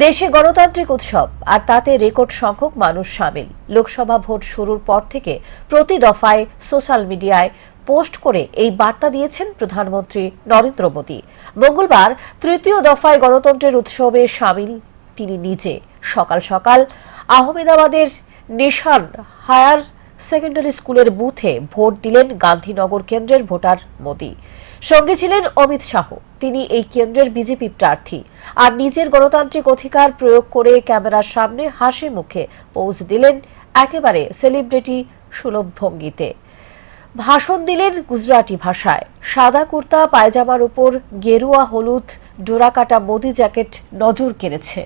দেশে গণতান্ত্রিক উৎসব, আর তাতে রেকর্ড সংখ্যক মানুষ সামিল। লোকসভা ভোট শুরুর পর থেকে প্রতি দফায় সোশ্যাল মিডিয়ায় পোস্ট করে এই বার্তা দিয়েছেন প্রধানমন্ত্রী নরেন্দ্র মোদী। মঙ্গলবার তৃতীয় দফায় গণতন্ত্রের উৎসবে সামিল তিনি নিজে। সকাল সকাল আহমেদাবাদের নিশান হায়ার সেকেন্ডারি স্কুলের বুথে ভোট দিলেন গান্ধীনগর কেন্দ্রের ভোটার মোদী। সঙ্গে ছিলেন অমিত শাহ। তিনি এই কেন্দ্রের বিজেপি প্রার্থী। আর নিজের গণতান্ত্রিক অধিকার প্রয়োগ করে ক্যামেরার সামনে হাসি মুখে পৌঁছ দিলেন একেবারে সেলিব্রিটি সুলভ ভঙ্গিতে। ভাষণ দিলেন গুজরাটি ভাষায়। সাদা কুর্তা, পায়জামার উপর গেরুয়া, হলুদ, ডোরাকাটা, মোদি জ্যাকেট নজর কেড়েছে।